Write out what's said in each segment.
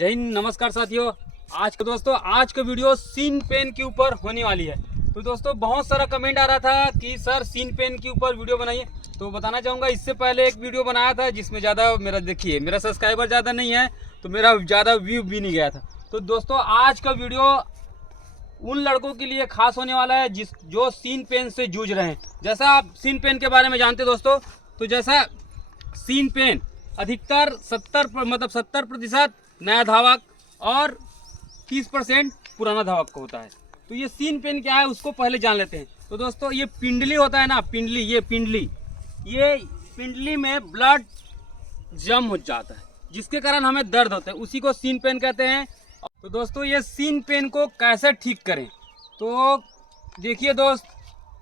जय हिंद, नमस्कार साथियों। आज का वीडियो सीन पेन के ऊपर होने वाली है। तो दोस्तों बहुत सारा कमेंट आ रहा था कि सर सीन पेन के ऊपर वीडियो बनाइए। तो बताना चाहूँगा, इससे पहले एक वीडियो बनाया था जिसमें ज़्यादा मेरा सब्सक्राइबर ज़्यादा नहीं है, तो मेरा ज़्यादा व्यू भी नहीं गया था। तो दोस्तों आज का वीडियो उन लड़कों के लिए खास होने वाला है जो सीन पेन से जूझ रहे हैं। जैसा आप सीन पेन के बारे में जानते दोस्तों, तो जैसा सीन पेन अधिकतर 70% नया धावक और 30% पुराना धावक का होता है। तो ये सीन पेन क्या है उसको पहले जान लेते हैं। तो दोस्तों ये पिंडली होता है ना, ये पिंडली में ब्लड जम हो जाता है, जिसके कारण हमें दर्द होता है, उसी को सीन पेन कहते हैं। तो दोस्तों ये सीन पेन को कैसे ठीक करें, तो देखिए दोस्त,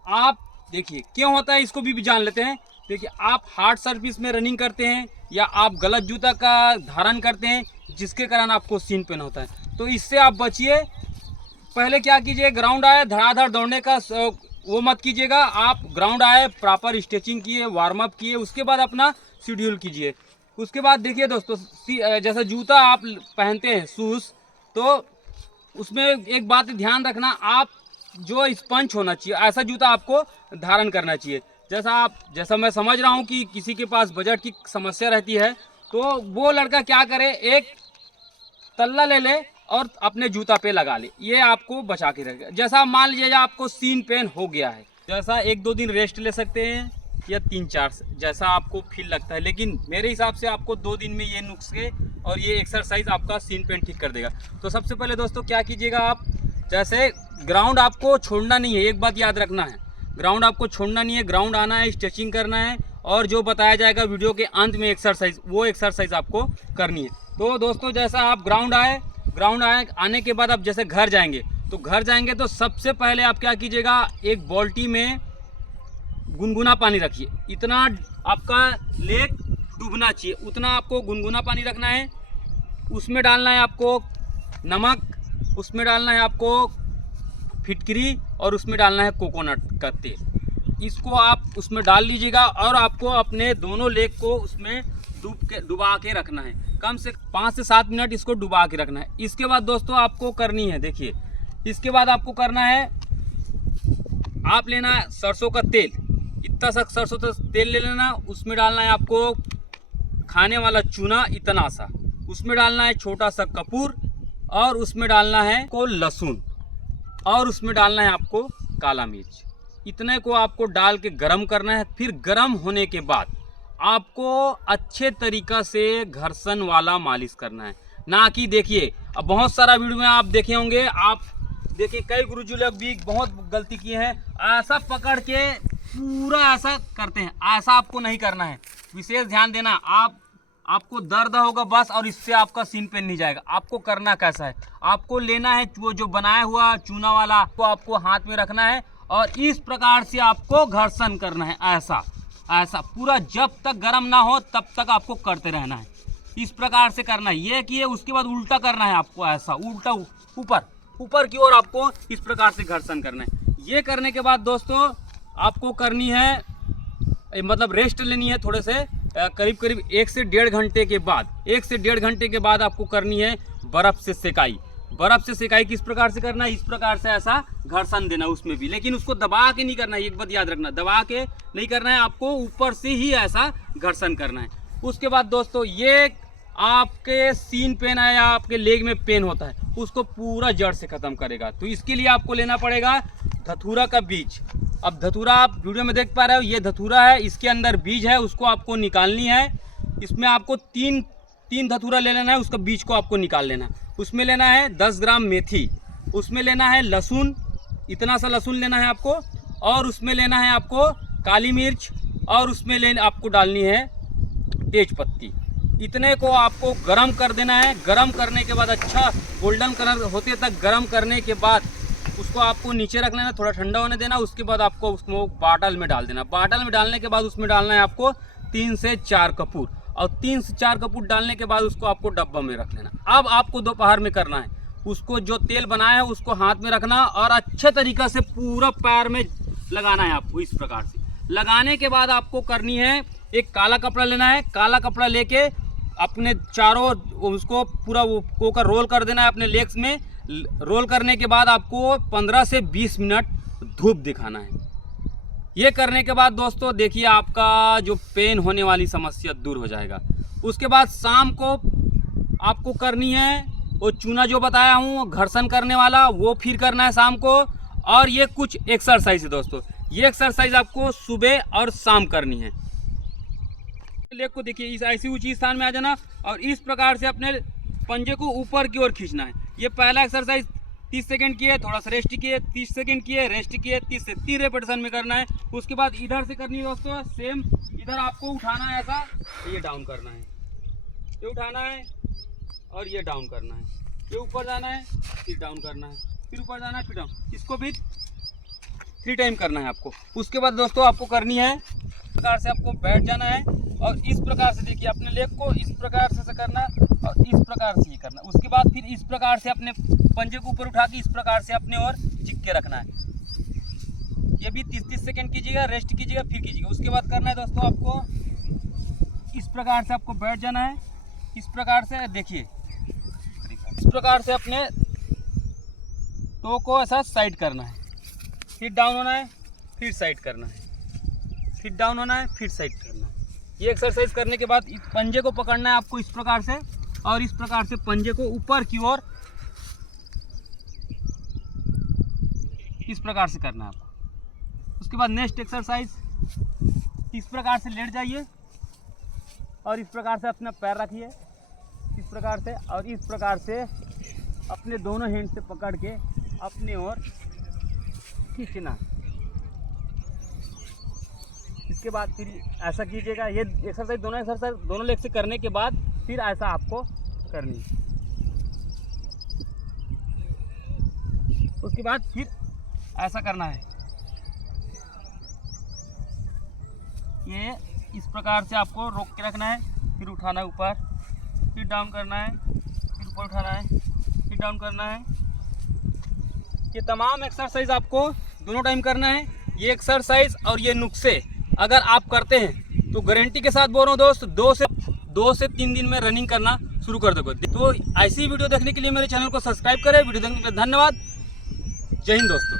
आप देखिए क्यों होता है इसको भी जान लेते हैं। देखिए, आप हार्ड सर्विस में रनिंग करते हैं या आप गलत जूता का धारण करते हैं, जिसके कारण आपको सीन पेन होता है। तो इससे आप बचिए। पहले क्या कीजिए, ग्राउंड आए धड़ाधड़ दौड़ने का वो मत कीजिएगा। आप ग्राउंड आए, प्रॉपर स्ट्रेचिंग किए, वार्म अप किए, उसके बाद अपना शेड्यूल कीजिए। उसके बाद देखिए दोस्तों, जैसा जूता आप पहनते हैं शूज़, तो उसमें एक बात ध्यान रखना, आप जो स्पंज होना चाहिए ऐसा जूता आपको धारण करना चाहिए। जैसा मैं समझ रहा हूँ कि किसी के पास बजट की समस्या रहती है, तो वो लड़का क्या करे, एक तल्ला ले ले और अपने जूता पे लगा ले, ये आपको बचा के रखेगा। जैसा मान लीजिए आपको सीन पेन हो गया है, जैसा 1-2 दिन रेस्ट ले सकते हैं या 3-4, जैसा आपको फील लगता है। लेकिन मेरे हिसाब से आपको 2 दिन में ये नुस्खे और ये एक्सरसाइज आपका सीन पेन ठीक कर देगा। तो सबसे पहले दोस्तों क्या कीजिएगा, आप जैसे ग्राउंड आपको छोड़ना नहीं है, एक बात याद रखना है, ग्राउंड आपको छोड़ना नहीं है, ग्राउंड आना है, स्ट्रेचिंग करना है, और जो बताया जाएगा वीडियो के अंत में एक्सरसाइज, वो एक्सरसाइज आपको करनी है। तो दोस्तों जैसा आप ग्राउंड आए आने के बाद आप जैसे घर जाएंगे तो सबसे पहले आप क्या कीजिएगा, एक बाल्टी में गुनगुना पानी रखिए। इतना आपका लेग डूबना चाहिए, उतना आपको गुनगुना पानी रखना है। उसमें डालना है आपको नमक, उसमें डालना है आपको फिटकरी, और उसमें डालना है कोकोनट का तेल। इसको आप उसमें डाल लीजिएगा और आपको अपने दोनों लेग को उसमें डुबा के रखना है। कम से 5 से 7 मिनट इसको डुबा के रखना है। इसके बाद दोस्तों आपको करनी है, देखिए इसके बाद आपको करना है, आप लेना है सरसों का तेल, इतना सा सरसों का तेल ले लेना। उसमें डालना है आपको खाने वाला चूना इतना सा, उसमें डालना है छोटा सा कपूर, और उसमें डालना है को लहसुन, और उसमें डालना है आपको काला मिर्च। इतने को आपको डाल के गरम करना है। फिर गरम होने के बाद आपको अच्छे तरीक़ा से घर्षण वाला मालिश करना है, ना कि देखिए अब बहुत सारा वीडियो में आप देखे होंगे, आप देखिए कई गुरुजी लोग भी बहुत गलती किए हैं, ऐसा पकड़ के पूरा ऐसा करते हैं। ऐसा आपको नहीं करना है, विशेष ध्यान देना। आपको दर्द होगा बस, और इससे आपका सीन पेन नहीं जाएगा। आपको करना कैसा है, आपको लेना है वो जो बनाया हुआ चूना वाला, तो आपको हाथ में रखना है और इस प्रकार से आपको घर्षण करना है। ऐसा पूरा जब तक गर्म ना हो तब तक आपको करते रहना है। इस प्रकार से करना है। ये किए उसके बाद उल्टा करना है आपको, ऐसा उल्टा ऊपर की ओर आपको इस प्रकार से घर्षण करना है। ये करने के बाद दोस्तों आपको करनी है, मतलब रेस्ट लेनी है थोड़े से, करीब 1 से 1.5 घंटे के बाद आपको करनी है बर्फ़ से सेकाई। किस प्रकार से करना है, इस प्रकार से ऐसा घर्षण देना उसमें भी, लेकिन उसको दबा के नहीं करना है। एक बात याद रखना, दबा के नहीं करना है, आपको ऊपर से ही ऐसा घर्षण करना है। उसके बाद दोस्तों ये आपके सीन पेन है या आपके लेग में पेन होता है, उसको पूरा जड़ से ख़त्म करेगा। तो इसके लिए आपको लेना पड़ेगा धतूरा का बीज। अब धतूरा आप वीडियो में देख पा रहे हो, ये धतूरा है, इसके अंदर बीज है, उसको आपको निकालनी है। इसमें आपको तीन धतूरा ले लेना है, उसका बीज को आपको निकाल लेना है। उसमें लेना है 10 ग्राम मेथी, उसमें लेना है लहसुन, इतना सा लहसुन लेना है आपको, और उसमें लेना है आपको काली मिर्च, और उसमें आपको डालनी है तेज पत्ती। इतने को आपको गरम कर देना है। गरम करने के बाद अच्छा गोल्डन कलर होते तक गरम करने के बाद उसको आपको नीचे रख लेना, थोड़ा ठंडा होने देना। उसके बाद आपको उसको बाटल में डाल देना। बाटल में डालने के बाद उसमें डालना है आपको 3 से 4 कपूर, और 3 से 4 कपूर डालने के बाद उसको आपको डब्बा में रख लेना। अब आपको दोपहर में करना है, उसको जो तेल बनाया है उसको हाथ में रखना और अच्छे तरीक़े से पूरा पैर में लगाना है आपको। इस प्रकार से लगाने के बाद आपको करनी है, एक काला कपड़ा लेना है, काला कपड़ा लेके अपने चारों उसको पूरा वो कर रोल कर देना है अपने लेग्स में। रोल करने के बाद आपको 15 से 20 मिनट धूप दिखाना है। ये करने के बाद दोस्तों देखिए आपका जो पेन होने वाली समस्या दूर हो जाएगा। उसके बाद शाम को आपको करनी है वो चूना जो बताया हूँ घर्षण करने वाला, वो फिर करना है शाम को। और ये कुछ एक्सरसाइज है दोस्तों, ये एक्सरसाइज आपको सुबह और शाम करनी है। लेग को देखिए इस ऐसी ऊंची स्थान में आ जाना और इस प्रकार से अपने पंजे को ऊपर की ओर खींचना है। ये पहला एक्सरसाइज 30 सेकंड किए, थोड़ा सा रेस्ट किए, 30 सेकंड किए, रेस्ट किए, 30 से 30 रेपिटेशन में करना है। उसके बाद इधर से करनी है दोस्तों सेम, इधर आपको उठाना है ऐसा, ये डाउन करना है, ये उठाना है और ये डाउन करना है, ये ऊपर जाना है फिर डाउन करना है, फिर ऊपर जाना है फिर डाउन। इसको भी 3 टाइम करना है आपको। उसके बाद दोस्तों आपको करनी है इस प्रकार से आपको बैठ जाना है और इस प्रकार से देखिए अपने लेग को इस प्रकार से करना और इस प्रकार से ही करना। उसके बाद फिर इस प्रकार से अपने पंजे को ऊपर उठा के इस प्रकार से अपने और चिक के रखना है। ये भी 30-30 सेकंड कीजिएगा, रेस्ट कीजिएगा, फिर कीजिएगा। उसके बाद करना है दोस्तों आपको इस प्रकार से आपको बैठ जाना है, इस प्रकार से देखिए इस प्रकार से अपने टो को ऐसा साइड करना है, फिर डाउन होना है, फिर साइड करना है, फिर डाउन होना है, फिर साइड करना है। ये एक्सरसाइज करने के बाद इस पंजे को पकड़ना है आपको इस प्रकार से और इस प्रकार से पंजे को ऊपर की ओर इस प्रकार से करना है आपको। उसके बाद नेक्स्ट एक्सरसाइज इस प्रकार से लेट जाइए और इस प्रकार से अपना पैर रखिए इस प्रकार से और इस प्रकार से अपने दोनों हैंड से पकड़ के अपने ओर खींचना। इसके बाद फिर ऐसा कीजिएगा। ये एक्सरसाइज दोनों लेग से करने के बाद फिर ऐसा आपको करनी है। उसके बाद फिर ऐसा करना है, ये इस प्रकार से आपको रोक के रखना है, फिर उठाना है ऊपर, फिर डाउन करना है, फिर ऊपर उठाना है, फिर डाउन करना है। ये तमाम एक्सरसाइज आपको दोनों टाइम करना है। ये एक्सरसाइज और ये नुस्खे अगर आप करते हैं तो गारंटी के साथ बोल रहा हूँ दोस्त 2 से 3 दिन में रनिंग करना शुरू कर दोगे। तो ऐसी वीडियो देखने के लिए मेरे चैनल को सब्सक्राइब करें। वीडियो देखने के लिए धन्यवाद। जय हिंद दोस्तों।